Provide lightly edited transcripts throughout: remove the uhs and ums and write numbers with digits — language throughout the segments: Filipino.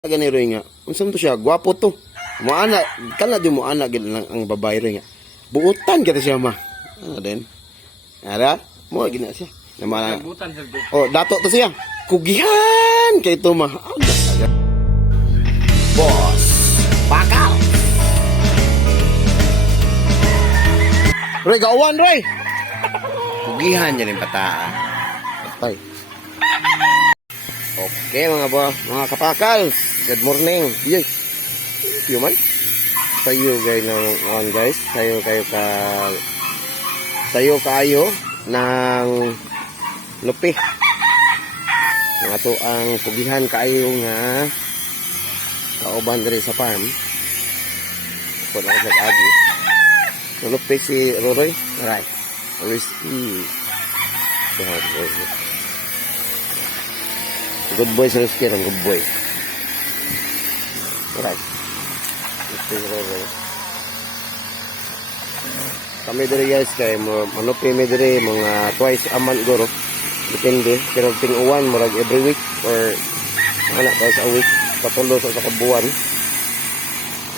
Ganiro nga. Unsa man to siya? Gwapo to. Mo ana, kana di mo ana gid lang ang babae rin nga. Buutan kita siya ma. Ano din? Ara, mo gina siya. Namana. Butan sa group. Oh, dato to siya. Kugihan kay to ma. Boss, bakal. Roy, gawan, Roy. Kugihan niya rin pataa. Patay. Okay mga kapakal. Good morning. Yay. Human. Sayo guys ng guys. Sayo kayo ng lupi. Nga to ang pugihan kayo nga kauban diri sa farm. Kung ako nag-agi. Lupi si Roroy. Alright. Risky. Good boy sa Risky. Ang good boy. Alright. Ito yung Roroy. Kami diri guys kay manupi mi diri mga twice a month guro. Depende pero ting-uwan murag every week or anak twice a week patulo sa kabuan.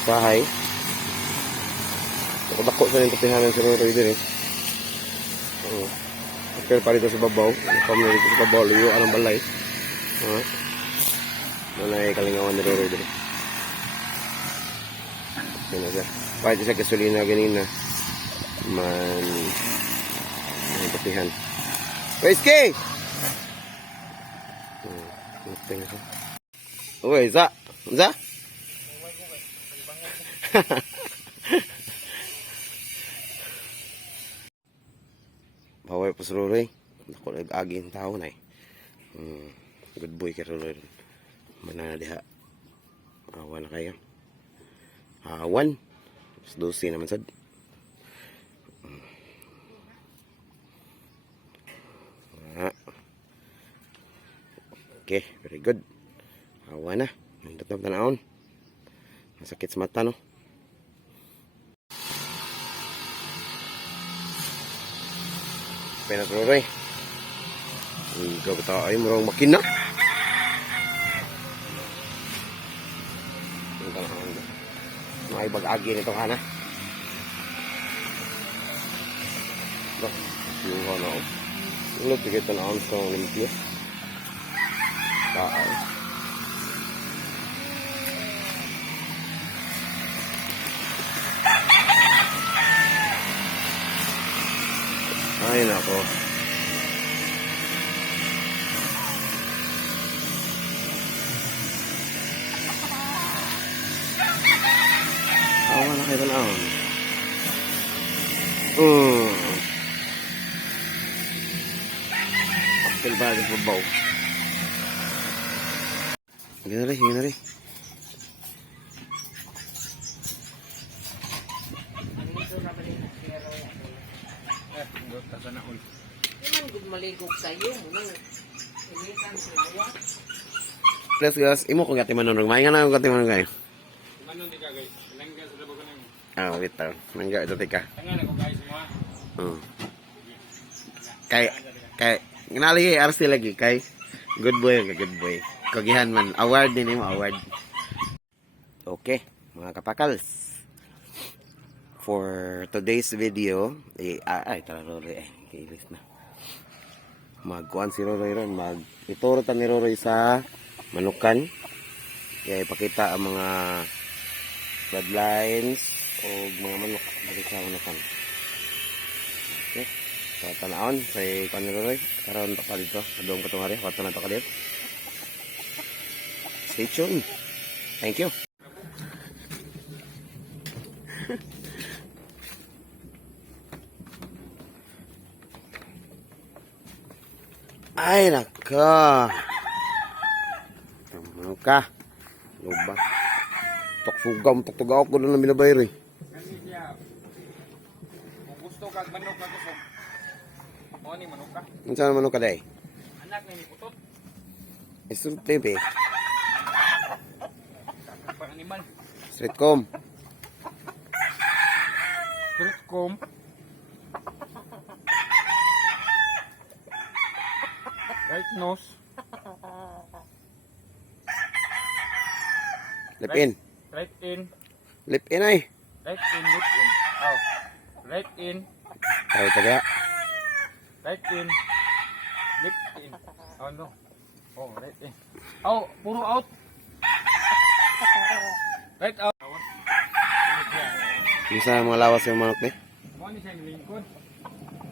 Bahay. Dako sa nito pihanan si Roroy diri. Okay, pa dito sa babaw. Kami dito sa babaw liyo anong balay. Manay kalingawan ni Roroy diri. Yan na. Pwede sa gasolina ganina. Man tapihan. Whiskey. Oy, za. Baway pa Roroy. Ako nag-agi ang tao na eh. Good boy ka Roroy. Manana diha. Awan na kayo. Awan. 12 naman sad. Okay, very good. Awa na. Nandot na tanahon. Masakit sa mata, no? Pena Roroy. Ikaw ba tayo ay murang makina? May bag-agi nito ka na. Yung ano. Yung tigit na ang sa limpyo. Taal. Ay nako. Awa na kayo tanahon. Apil ba ang babaw? Hinari. Plus guys, imo kung gati manunong. Mahinga na kung gati manunong kayo. Manon di ka guys. Langga sa labo ko nang. Ah, wait lang. Mangga ito tika. Tangan ako guys mo. Kay nginali RC lagi kay good boy. Kagihan man award din mo award. Okay, mga kapakals. For today's video, tara Roroy kilis na. Magkuan si Roroy ron, ituro ta ni Roroy sa manukan. Kaya ipakita ang mga bloodlines o mga manok dito sa manukan. Okay. So, tanahon sa kuan ni Roroy. Karon to pa dito. Adong ko tong hari. Wato na to kalit. Stay tuned. Thank you. Ay, naka. Ano ka? Luba. Tugaw ko na minabayro eh. Kasi siya. Kung gusto ka manok na gusto. O ni manok ka. Ano saan manok ka dahi? Anak ni putot. Isulti be. Pang animal. Streetcom. Streetcom. Right nose. Lip in. Right in. Lip in ay. Right in, lip in. Oh. Right in. Ay, taga. Right in. Lip in. Oh no. Oh, right in. Oh, puro out. Right out. Bisa mga lawas yung manok ni. Mo ni siya lingkod.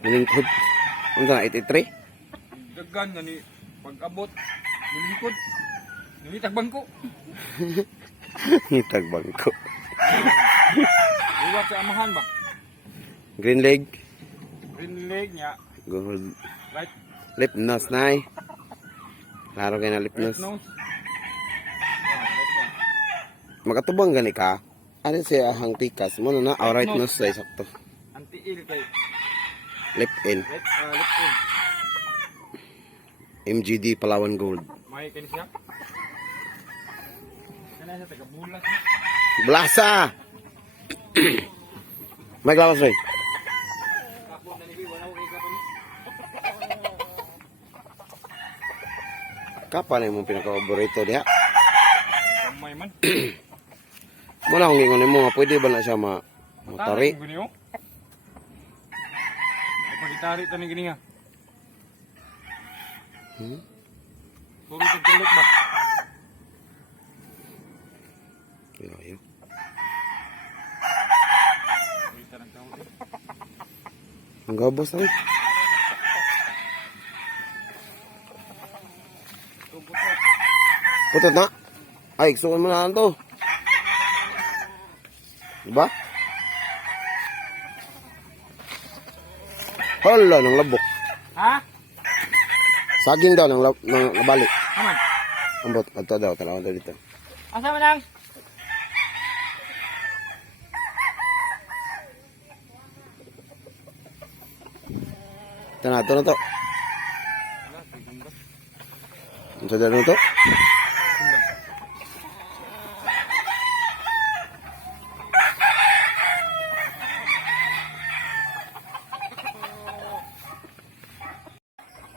Nilingkod. Ano na, 83? Dagan na ni pag-abot. Nilingkod. Nilitag bangko. Ngitag bangko. Iwat sa amahan ba? Green leg. Green leg niya. Gold. Right. Lip nose na ay. Klaro kayo na lip Right nose. nose. Ah, right nose. Makatubang gani ka. Ano siya hang tikas. Muna na, right nose ay sakto. Anti-il kay Lip in. right, lip in. MGD Palawan Gold. May kini siya. Kana siya taga bulas na. Blasa! May lawas rin. Kapon na ni Bill, wala ko kay kapon. Kapan yung mong pinaka-oborito diha? Kamay man. Muna akong ingon mo nga, pwede ba na siya matari? Guni oh. Pagitari ta ni gini nga. Puro tulok ba? Ayo. Kita nang tao. Ang gabos na rin. Tubutot. Putot na. Ay, gusto ko mo na lang to. Diba? Hala, ng labok. Ha? Saging daw ng nabalik. Aman. Ambot, ato daw, talawan daw dito. Asa man ang? Ito na to. Wala, tigong ba? Ito na to. Sundang.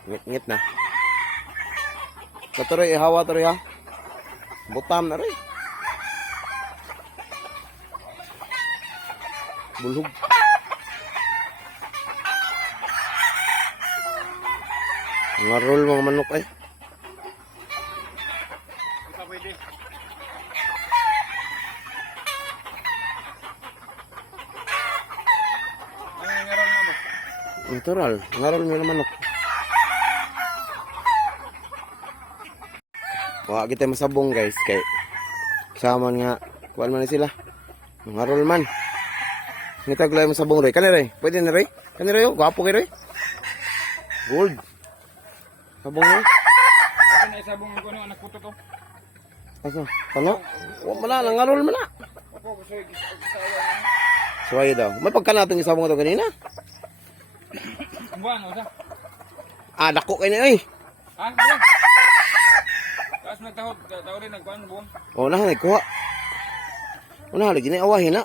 Ngit-ngit na. Ito rin, ihawa to rin ha. Butam na rin. Bulhog. Mga roll mga manok eh. Ito pwede. Ano yung ngaral na mo? Natural. Mga roll mga manok. Wala kita masabong guys. Kay kasaman nga. Kuwan man na sila. Mga roll man. Ngitag lang masabong rin. Kani rin. Pwede na rin. Kani rin. Gwapo kayo rin. Gold. Sabong mo. Ito na isabong ko ano anak ko to. Asa? Ano? Huwag mo na, nangarol mo na. Ako gusto gisawa. Suwayo daw. May pagka natin isabong ito kanina. Buwan o sa? Ah, dako kayo na eh. Ha? Buwan. Taas nagtahod, tao rin nagkuhan buwan. O, nakanig kuha. O, nakalig, ginaawahin na.